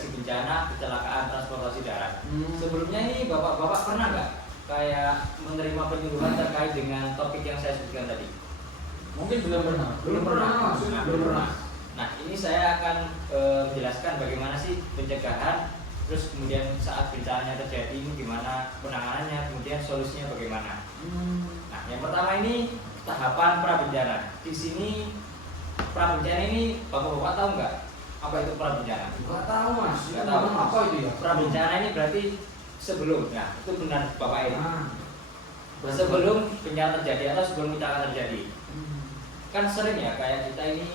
mitigasi bencana kecelakaan transportasi darat. Sebelumnya ini bapak-bapak pernah nggak kayak menerima penyuluhan terkait dengan topik yang saya sebutkan tadi? Mungkin belum pernah. Belum pernah. Nah, ini saya akan menjelaskan bagaimana sih pencegahan, terus kemudian saat bencananya terjadi ini gimana penanganannya, kemudian solusinya bagaimana. Nah, yang pertama ini tahapan prabencana. Di sini prabencana ini bapak-bapak tahu nggak apa itu prabencana? Nggak tahu mas. Nggak tahu. Apa itu ya? Prabencana ini berarti sebelum. Nah, itu benar bapak ini. Sebelum bencana terjadi atau sebelum bencana terjadi. Kan sering ya kayak kita ini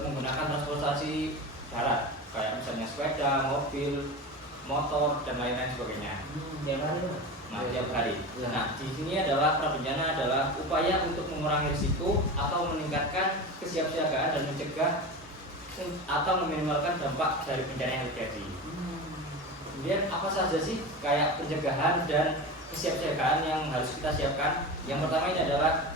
menggunakan transportasi darat, kayak misalnya sepeda, mobil, motor dan lain-lain sebagainya. Nah, tiap hari. Nah, di sini adalah prabencana adalah upaya untuk mengurangi risiko atau meningkatkan kesiapsiagaan dan mencegah atau meminimalkan dampak dari bencana yang terjadi. Kemudian apa saja sih kayak pencegahan dan kesiapsiagaan yang harus kita siapkan? Yang pertama ini adalah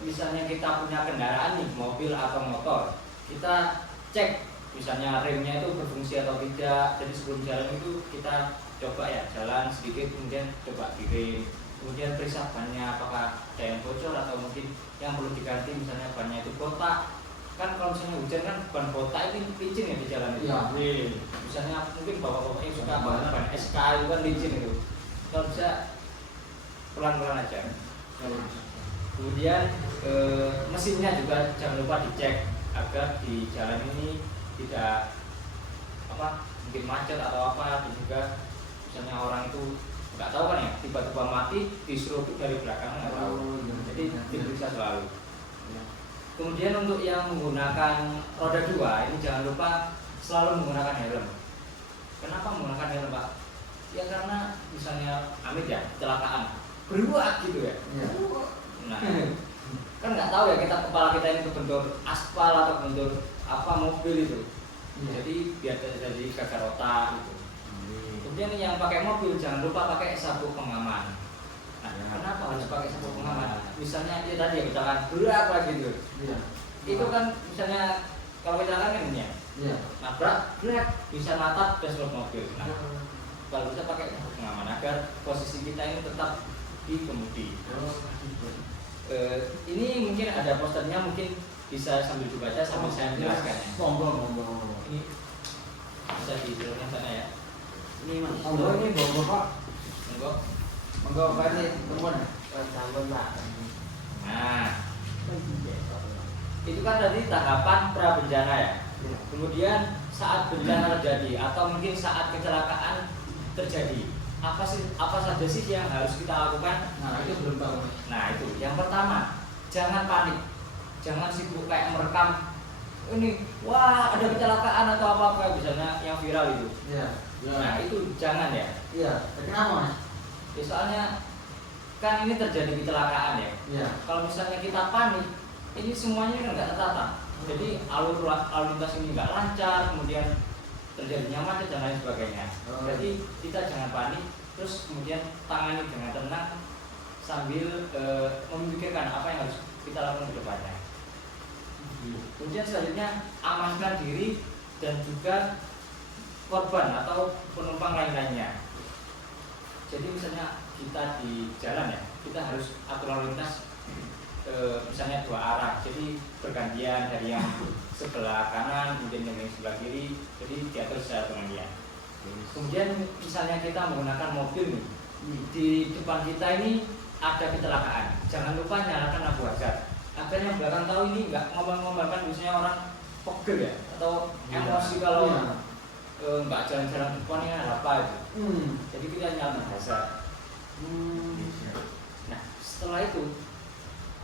misalnya kita punya kendaraan nih, mobil atau motor, kita cek misalnya remnya itu berfungsi atau tidak. Jadi sebelum jalan itu kita coba ya jalan sedikit, kemudian coba direm, kemudian periksa bannya apakah ada yang bocor atau mungkin yang perlu diganti, misalnya bannya itu kotak. Kan kalau misalnya hujan kan ban kotak itu licin ya di jalan itu. Ya. Misalnya mungkin bapak-bapak yang suka ban SK itu kan licin itu. Kalau bisa pelan-pelan aja. Kemudian mesinnya juga jangan lupa dicek agar di jalan ini tidak mungkin macet atau apa, dan juga misalnya orang itu nggak tahu kan ya tiba-tiba mati diseruput dari belakang nggak tahu, jadi diperiksa selalu. Kemudian untuk yang menggunakan roda 2 ini jangan lupa selalu menggunakan helm. Kenapa menggunakan helm Pak? Ya karena misalnya amit ya kecelakaan beruak gitu ya. Nah, kan nggak tahu ya kepala kita ini kebentur aspal atau kebentur apa mobil itu. Jadi biar terjadi gagal otak gitu. Kemudian yang pakai mobil jangan lupa pakai sabuk pengaman. Nah, kenapa harus pakai sabuk pengaman? Misalnya ya tadi ya kecelakaan berat lagi gitu. Itu kan misalnya kalau kecelakaan kan ini ya. Nabrak, bisa natap dashboard mobil. Nah, kalau bisa pakai sabuk pengaman agar posisi kita ini tetap di kemudi. Ini mungkin ada posternya, mungkin bisa sambil dibaca sambil saya menjelaskannya. Ini bisa dituliskan sana ya. Ini mas. Ini bapak. Monggo Pak ini temuan. Nah, itu kan tadi tahapan prabencana ya. Kemudian saat bencana terjadi atau mungkin saat kecelakaan terjadi, apa saja sih yang harus kita lakukan? Nah, itu belum tahu. Nah, itu yang pertama, jangan panik, jangan sibuk kayak merekam ini, wah ada kecelakaan atau apa misalnya yang viral itu. Nah, itu jangan ya. Kenapa mas? Ya, soalnya kan ini terjadi kecelakaan ya. Kalau misalnya kita panik, ini semuanya kan nggak tertata. Jadi alur lintas ini nggak lancar, kemudian terjadinya macet dan lain sebagainya. Jadi kita jangan panik, terus kemudian tangani dengan tenang sambil memikirkan apa yang harus kita lakukan ke depannya. Kemudian selanjutnya amankan diri dan juga korban atau penumpang lain-lainnya. Jadi misalnya kita di jalan ya, kita harus atur lalu lintas misalnya 2 arah, jadi bergantian dari yang sebelah kanan kemudian yang sebelah kiri, jadi diatur secara bergantian. Kemudian misalnya kita menggunakan mobil nih, di depan kita ini ada kecelakaan, jangan lupa nyalakan lampu hazard agar yang belakang tahu. Ini nggak ngomong-ngomong kan biasanya orang pegel ya atau emosi kalau nggak jalan-jalan depan ini ada apa itu. Jadi kita nyalakan hazard. Nah, setelah itu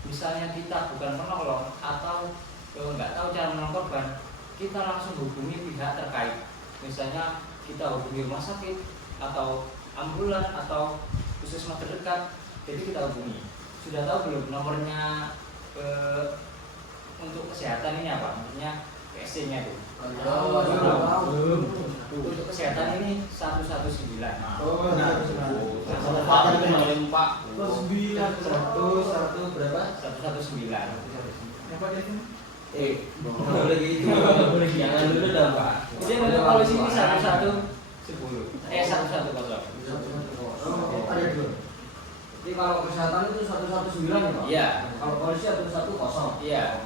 misalnya kita bukan penolong atau nggak tahu cara menolong korban, kita langsung hubungi pihak terkait. Misalnya kita hubungi rumah sakit atau ambulan atau puskesmas terdekat. Jadi kita hubungi. Sudah tahu belum nomornya untuk kesehatan ini apa? Maksudnya PSC-nya itu. Belum. Untuk kesehatan ini 119. Pak. 119 berapa? 119. Apa dia itu? Boleh gitu. Jangan dulu dah Pak. Kemudian untuk polisi ini 1110. 1110. Ada dua. Jadi kalau kesehatan itu 119 ya Pak? Iya. Kalau polisi 110. Iya.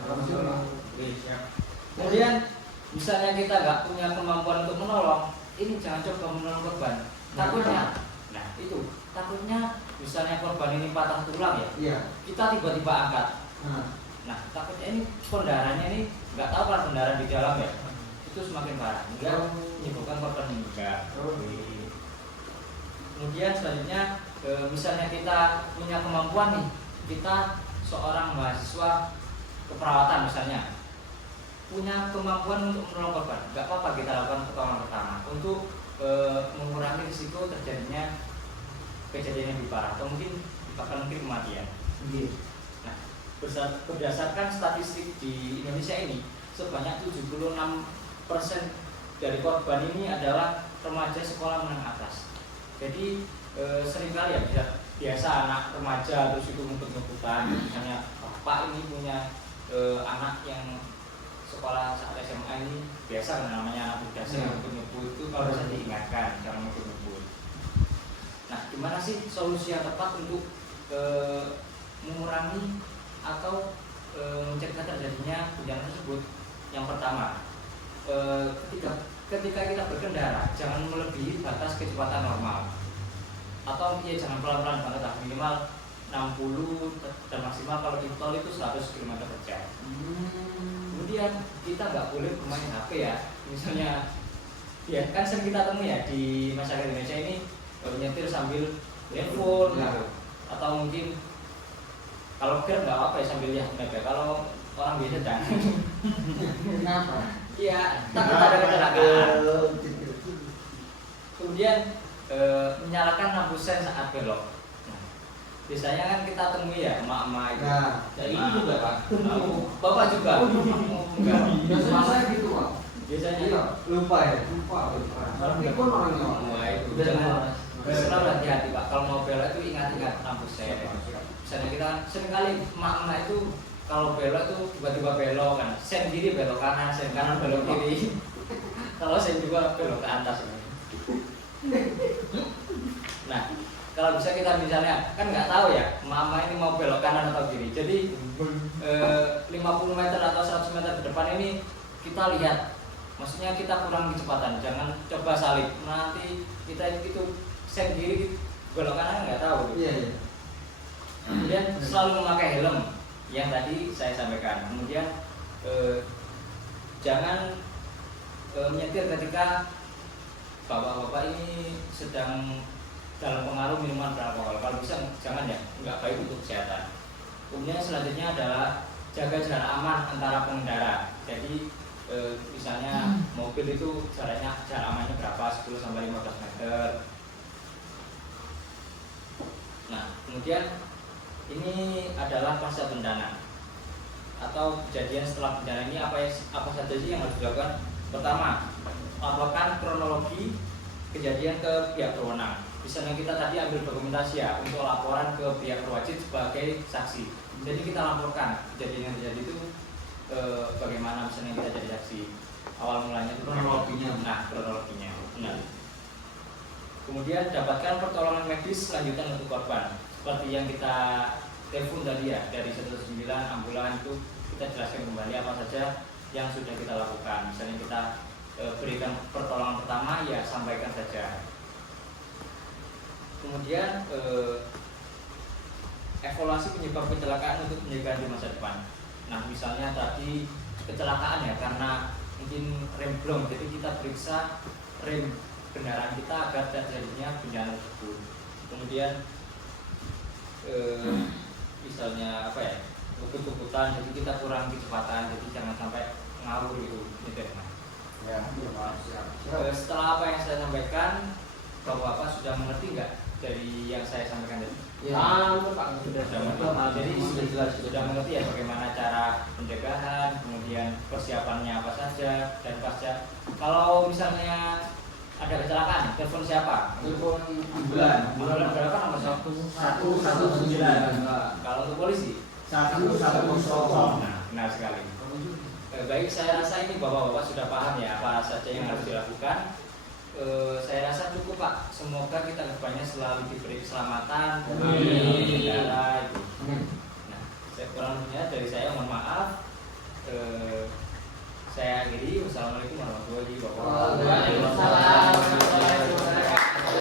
Kemudian misalnya kita nggak punya kemampuan untuk menolong, ini jangan coba menolong korban. Takutnya, nah itu takutnya misalnya korban ini patah tulang ya, Iya. kita tiba-tiba angkat. Nah, Nah takutnya ini pendarahannya ini nggak tahu kan pendarahan di dalam ya, itu semakin parah, hingga menyebabkan korban meninggal. Kemudian selanjutnya misalnya kita punya kemampuan nih, kita seorang mahasiswa keperawatan misalnya punya kemampuan untuk menolong korban, nggak apa-apa kita lakukan pertolongan pertama untuk mengurangi risiko terjadinya kejadian yang lebih parah atau bahkan mungkin kematian. Nah, berdasarkan statistik di Indonesia ini sebanyak 76% dari korban ini adalah remaja sekolah menengah atas. Jadi seringkali ya biasa anak remaja terus itu ngumpet-ngumpetan, misalnya bapak ini punya anak yang sekolah saat SMA ini biasa kan namanya anak muda sering ngumpet-ngumpet, itu kalau bisa diingatkan jangan ngumpet-ngumpet. Nah, gimana sih solusi yang tepat untuk mengurangi atau mencegah terjadinya bencana tersebut? Yang pertama, ketika kita berkendara jangan melebihi batas kecepatan normal, atau ya jangan pelan-pelan banget lah, minimal 60 dan maksimal kalau di tol itu 100 km/jam. Kemudian kita nggak boleh bermain HP ya, misalnya ya kan sering kita temui ya di masyarakat Indonesia ini nyetir sambil handphone gitu. Atau mungkin kalau gear nggak apa ya sambil lihat map ya, kalau orang biasa jangan. kenapa? Iya, takut ada kecelakaan. Kemudian menyalakan lampu sen saat belok. Nah, biasanya kan kita temui ya emak-emak itu. Nah, jadi itu juga Pak. Bapak juga. Enggak. biasanya saya gitu Pak. Biasanya Iya, lupa ya. Tapi pun orangnya. Wah, itu jangan. Selalu hati-hati Pak. Kalau mau belok itu ingat-ingat lampu sen. Misalnya kita seringkali emak-emak itu kalau belok itu tiba-tiba belok kan, sen kiri belok kanan, sen kanan belok kiri. Kalau sen juga belok ke atas. Nah, kalau bisa kita misalnya kan nggak tahu ya, mama ini mau belok kanan atau kiri. Jadi 50 meter atau 100 meter ke depan ini kita lihat, maksudnya kita kurangi kecepatan, jangan coba salib. Nanti kita itu sen kiri belok kanan nggak tahu. Iya. Kemudian selalu memakai helm yang tadi saya sampaikan. Kemudian jangan menyetir ketika bapak-bapak ini sedang dalam pengaruh minuman beralkohol. Kalau bisa jangan ya, nggak baik untuk kesehatan. Kemudian selanjutnya adalah jaga jarak aman antara pengendara. Jadi misalnya mobil itu jarak amannya berapa, 10 sampai 15 meter. Nah, kemudian ini adalah pasca bencana atau kejadian setelah bencana ini apa saja sih yang harus dilakukan? Pertama, laporkan kronologi kejadian ke pihak berwenang. Misalnya kita tadi ambil dokumentasi ya untuk laporan ke pihak berwajib sebagai saksi. Jadi kita laporkan kejadian yang terjadi itu bagaimana misalnya kita jadi saksi. Awal mulanya itu Kronologinya. Nah, kronologinya. Benar. Kemudian dapatkan pertolongan medis lanjutan untuk korban. Seperti yang kita telepon tadi ya, dari 119 ambulan itu kita jelaskan kembali apa saja yang sudah kita lakukan. Misalnya kita berikan pertolongan pertama ya sampaikan saja. Kemudian evaluasi penyebab kecelakaan untuk pencegahan di masa depan. Nah, misalnya tadi kecelakaan ya karena mungkin rem blong, jadi kita periksa rem kendaraan kita agar tidak terjadinya bencana tersebut. Kemudian misalnya apa ya, kebut-kebutan, jadi kita kurang kecepatan, jadi jangan sampai ngawur gitu nyetirnya. Ya, Setelah apa yang saya sampaikan, Bapak-bapak sudah mengerti nggak dari yang saya sampaikan tadi? Ya, Sudah mengerti. Jadi sudah mengerti ya bagaimana cara pencegahan, kemudian persiapannya apa saja, dan pasca. Kalau misalnya ada kecelakaan, telepon siapa? telepon ambulan. Ambulan berapa nomor? 119. Kalau untuk polisi? 110. Nah, benar sekali. Baik, saya rasa ini bapak-bapak sudah paham ya apa saja yang harus dilakukan. Saya rasa cukup Pak. Semoga kita kedepannya selalu diberi keselamatan, kendara itu. Nah, saya kurang lebihnya dari saya mohon maaf. Saya akhiri. Wassalamualaikum warahmatullahi wabarakatuh. Waalaikumsalam.